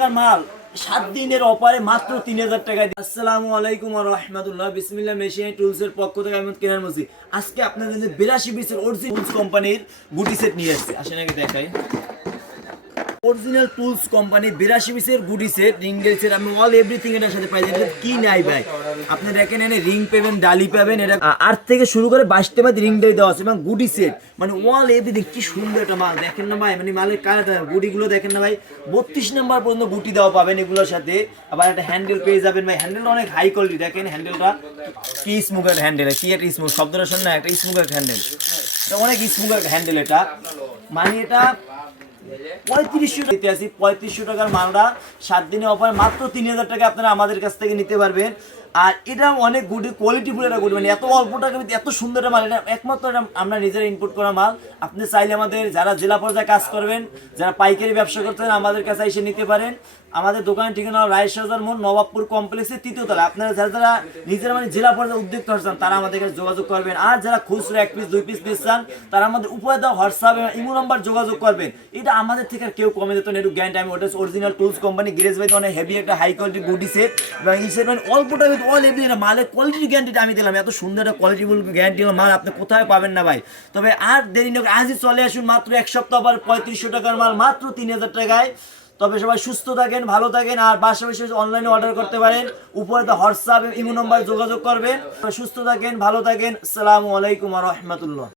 টাকার মাল 7 দিনের অফারে মাত্র 3000 টাকায়। আসসালামু আলাইকুম ওয়া রাহমাতুল্লাহ। বিসমিল্লাহ মেশিন টুলসের পক্ষ থেকে আমি কেনার মসি। আজকে আপনাদের জন্য 82 পিসের অরিজিনাল টুলস কোম্পানির গুটি সেট নিয়ে আসছি। আসেন আগে দেখাই। অরিজিনাল টুলস কোম্পানি 82 পিসের গুটি সেট, রিঙ্গেল সেট, আমি অল এভরিথিং এর সাথে পাই। এটা কি নাই ভাই, আপনি দেখেন এখানে রিং পাবেন, ডালি পাবেন, এটা 8 থেকে শুরু করে 22টা বাদ রিং ডালি দেওয়া আছে এবং গুটি সেট মানে অল এভরিথিং। কি সুন্দর একটা মাল দেখেন না ভাই, মানে মালের কালার গুটিগুলো দেখেন না ভাই, 32 নাম্বার পর্যন্ত গুটি দেওয়া পাবেন এগুলোর সাথে। আবার একটা হ্যান্ডেল পেয়ে যাবেন ভাই, হ্যান্ডেলটা অনেক হাই কোয়ালিটি। দেখেন হ্যান্ডেলটা কি স্মুথ একটা হ্যান্ডেল, কি একটা স্মুথ শব্দটা শোন না, একটা স্মুথ একটা হ্যান্ডেল, অনেক স্মুথ একটা হ্যান্ডেল এটা। মানে এটা 3500 টাকার মালটা 7 দিনে অফার মাত্র 3000 টাকা আপনারা আমাদের কাছ থেকে নিতে পারবেন। আর এটা অনেক গুড কোয়ালিটি ফুল একটা গুড, মানে এত অল্প টাকার ভিতরে এত সুন্দর একটা মাল, এটা একমাত্র আমরা নিজেরা ইনপুট করা মাল। আপনি চাইলে আমাদের যারা জেলা পর্যায়ে কাজ করবেন, যারা পাইকারি ব্যবসা করতে চান, আমাদের কাছে এসে নিতে পারেন। আমাদের দোকানের ঠিকানা রায়শাহজার মোড়, নবাবপুর কমপ্লেক্সের 3য় তলা। আপনারা যারা যারা নিজেরা মানে জেলা পর্যায়ে উদ্যোক্তা হচ্ছেন তারা আমাদের কাছে যোগাযোগ করবেন। আর যারা খুচরো 1 পিস 2 পিস নিতে চান তারা আমাদের উপরে দেওয়া হোয়াটসঅ্যাপ এবং ইমো নাম্বার যোগাযোগ করবেন। এটা আমাদের থেকে আর কেউ কমে দিত না, একটু গ্যারান্টি। আমি ওটা অরিজিনাল টুলস কোম্পানি গ্যারেজ ভাই, অনেক হেভি একটা হাই কোয়ালিটি গুডি সেট এবং এই সেট মানে অল্পটা কিন্তু অল এভরি মালের কোয়ালিটির গ্যারান্টিটা আমি দিলাম। এত সুন্দর একটা কোয়ালিটিফুল গ্যারান্টি মাল আপনি কোথায় পাবেন না ভাই। তবে আর দেরি না, আজই চলে আসুন। মাত্র এক সপ্তাহ পর 3500 টাকার মাল মাত্র 3000 টাকায়। তবে সবাই সুস্থ থাকেন, ভালো থাকেন। আর পাশাপাশি অনলাইনে অর্ডার করতে পারেন, উপরে তো হোয়াটসঅ্যাপ ইমো নাম্বার যোগাযোগ করবেন। সুস্থ থাকেন, ভালো থাকেন। আসসালামু আলাইকুম ওয়া রাহমাতুল্লাহ।